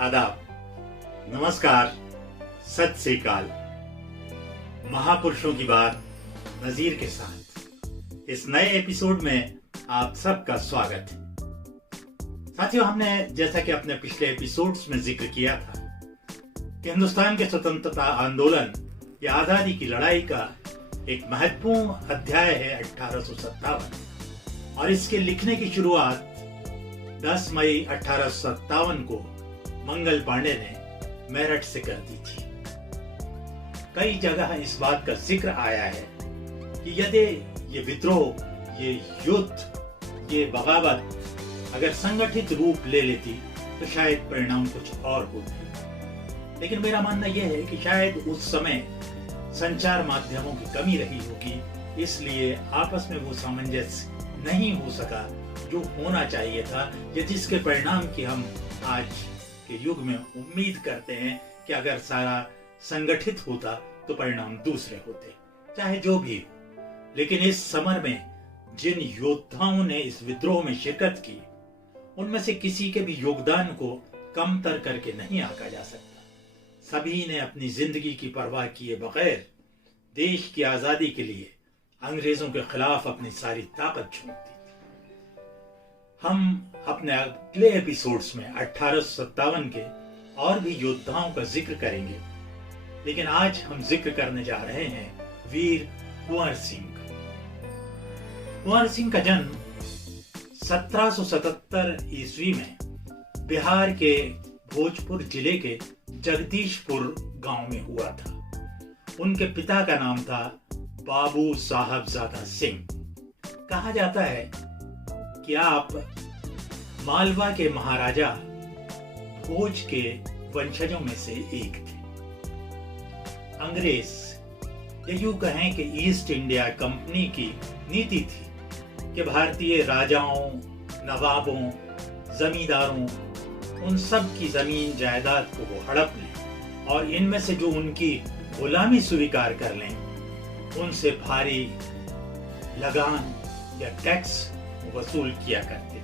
आदाब, नमस्कार, सत श्री अकाल। महापुरुषों की बात नजीर के साथ इस नए एपिसोड में आप सबका स्वागत है। साथियों, हमने जैसा कि अपने पिछले एपिसोड्स में जिक्र किया था कि हिंदुस्तान के स्वतंत्रता आंदोलन या आजादी की लड़ाई का एक महत्वपूर्ण अध्याय है 1857 और इसके लिखने की शुरुआत 10 मई 1857 को मंगल पांडे ने मेरठ से कर दी थी। कई जगह इस बात का जिक्र आया है कि यदि ये विद्रोह, ये युद्ध, ये बगावत अगर संगठित रूप ले लेती तो शायद परिणाम कुछ और होते। लेकिन मेरा मानना यह है कि शायद उस समय संचार माध्यमों की कमी रही होगी, इसलिए आपस में वो सामंजस्य नहीं हो सका जो होना चाहिए था, या जिसके परिणाम की हम आज के युग में उम्मीद करते हैं कि अगर सारा संगठित होता तो परिणाम दूसरे होते, चाहे जो भी हो। लेकिन इस समर में जिन योद्धाओं ने इस विद्रोह में शिरकत की, उनमें से किसी के भी योगदान को कमतर करके नहीं आंका जा सकता। सभी ने अपनी जिंदगी की परवाह किए बगैर देश की आजादी के लिए अंग्रेजों के खिलाफ अपनी सारी ताकत झोंक दी। हम अपने अगले एपिसोड्स में 1857 के और भी योद्धाओं का जिक्र करेंगे, लेकिन आज हम जिक्र करने जा रहे हैं वीर कुंवर सिंह का। कुंवर सिंह का जन्म 1777 ईस्वी में बिहार के भोजपुर जिले के जगदीशपुर गांव में हुआ था। उनके पिता का नाम था बाबू साहबजादा सिंह। कहा जाता है कि आप मालवा के महाराजा भोज के वंशजों में से एक थे। अंग्रेज, या यूं कहें कि ईस्ट इंडिया कंपनी की नीति थी कि भारतीय राजाओं, नवाबों, जमींदारों, उन सब की जमीन जायदाद को वो हड़प लें और इनमें से जो उनकी गुलामी स्वीकार कर लें, उनसे भारी लगान या टैक्स वसूल किया करते थे।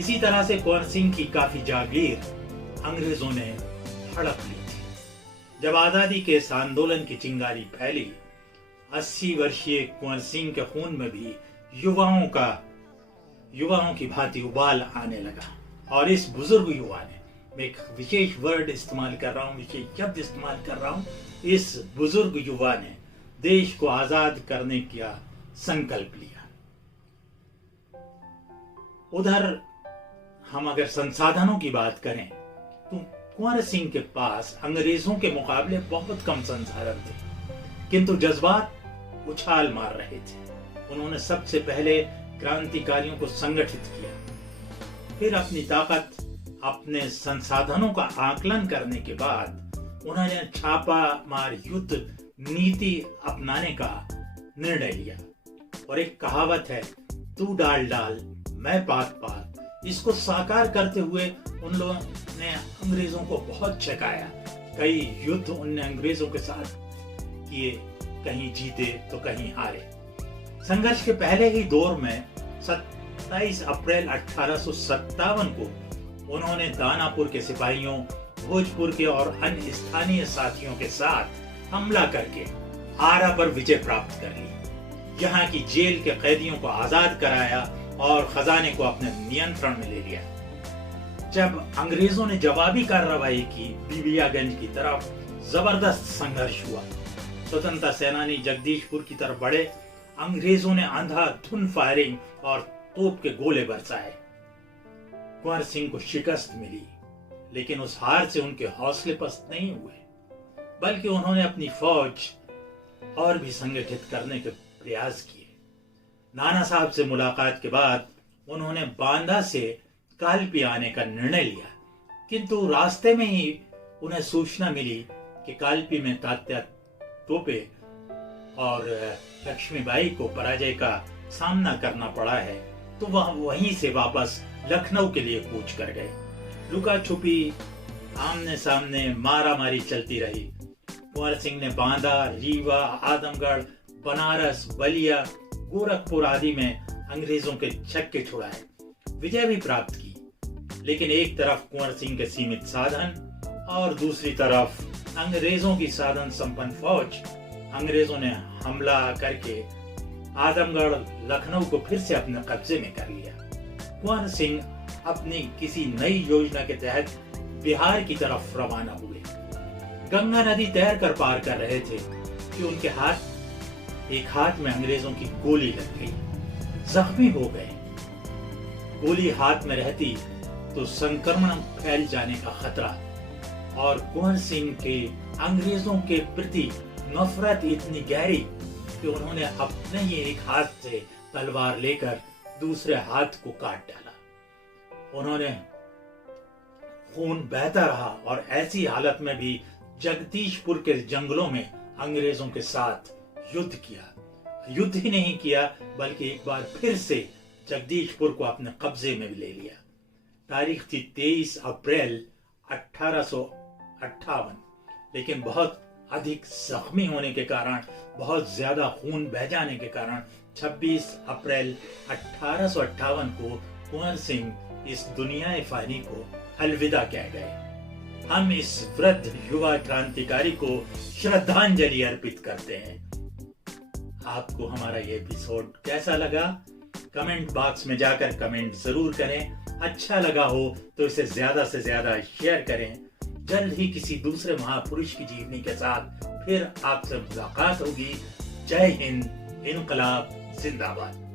इसी तरह से कुंवर सिंह की काफी जागीर अंग्रेजों ने हड़प ली थी। जब आजादी के इस आंदोलन की चिंगारी फैली, 80 वर्षीय कुंवर सिंह के खून में भी युवाओं की भांति उबाल आने लगा। और इस बुजुर्ग युवा ने, मैं एक विशेष वर्ड इस्तेमाल कर रहा हूँ, विशेष शब्द इस्तेमाल कर रहा हूँ, इस बुजुर्ग युवा ने देश को आजाद करने का संकल्प लिया। उधर हम अगर संसाधनों की बात करें तो कुंवर सिंह के पास अंग्रेजों के मुकाबले बहुत कम संसाधन थे, किंतु जज्बात उछाल मार रहे थे। उन्होंने सबसे पहले क्रांतिकारियों को संगठित किया, फिर अपनी ताकत, अपने संसाधनों का आकलन करने के बाद उन्होंने छापा मार युद्ध नीति अपनाने का निर्णय लिया। और एक कहावत है, तू डाल डाल मैं पात पात, इसको साकार करते हुए उन लोगों ने अंग्रेजों को बहुत छकाया। कई युद्ध उनने अंग्रेजों के साथ किए, कहीं जीते तो कहीं हारे। संघर्ष के पहले ही दौर में 27 अप्रैल 1857 को उन्होंने दानापुर के सिपाहियों, भोजपुर के और अन्य स्थानीय साथियों के साथ हमला करके आरा पर विजय प्राप्त कर ली। यहाँ की जेल के कैदियों को आजाद कराया और खजाने को अपने नियंत्रण में ले लिया। जब अंग्रेजों ने जवाबी कार्रवाई की, बीबियागंज की तरफ जबरदस्त संघर्ष हुआ। स्वतंत्रता सेनानी जगदीशपुर की तरफ बढ़े, अंग्रेजों ने अंधाधुंध फायरिंग और तोप के गोले बरसाए। कुंवर सिंह को शिकस्त मिली, लेकिन उस हार से उनके हौसले पस्त नहीं हुए, बल्कि उन्होंने अपनी फौज और भी संगठित करने के प्रयास किए। नाना साहब से मुलाकात के बाद उन्होंने बांदा से कालपी आने का निर्णय लिया, किंतु रास्ते में ही उन्हें सूचना मिली कि कालपी में तात्या टोपे और लक्ष्मीबाई को पराजय का सामना करना पड़ा है, तो वह वहीं से वापस लखनऊ के लिए कूच कर गए। लुका छुपी, आमने सामने मारामारी चलती रही। कुंवर सिंह ने बांदा, रीवा, आजमगढ़, बनारस, बलिया, गोरखपुर आदि में अंग्रेजों के छक्के छुड़ाए, विजय भी प्राप्त की। लेकिन एक तरफ कुंवर सिंह के सीमित साधन और दूसरी तरफ अंग्रेजों की साधन संपन्न फौज। अंग्रेजों ने हमला करके आजमगढ़ लखनऊ को फिर से अपने कब्जे में कर लिया। कुंवर सिंह अपनी किसी नई योजना के तहत बिहार की तरफ रवाना हुए। गंगा नदी तैर कर पार कर रहे थे कि उनके एक हाथ में अंग्रेजों की गोली लग गई, जख्मी हो गए। गोली हाथ में रहती तो संक्रमण फैल जाने का खतरा, और कुंवर सिंह के अंग्रेजों के प्रति नफरत इतनी गहरी कि उन्होंने अपने ही एक हाथ से तलवार लेकर दूसरे हाथ को काट डाला। उन्होंने खून बहता रहा और ऐसी हालत में भी जगदीशपुर के जंगलों में अंग्रेजों के साथ युद्ध किया। युद्ध ही नहीं किया बल्कि एक बार फिर से जगदीशपुर को अपने कब्जे में भी ले लिया। तारीख थी 23 अप्रैल 1858, लेकिन बहुत अधिक जख्मी होने के कारण, बहुत ज्यादा खून बह जाने के कारण 26 अप्रैल 1858 को कुंवर सिंह इस दुनिया फानी को अलविदा कह गए। हम इस वृद्ध युवा क्रांतिकारी को श्रद्धांजलि अर्पित करते हैं। आपको हमारा ये एपिसोड कैसा लगा? कमेंट बॉक्स में जाकर कमेंट जरूर करें। अच्छा लगा हो तो इसे ज्यादा से ज्यादा शेयर करें। जल्द ही किसी दूसरे महापुरुष की जीवनी के साथ फिर आपसे मुलाकात होगी। जय हिंद, इनकलाब जिंदाबाद।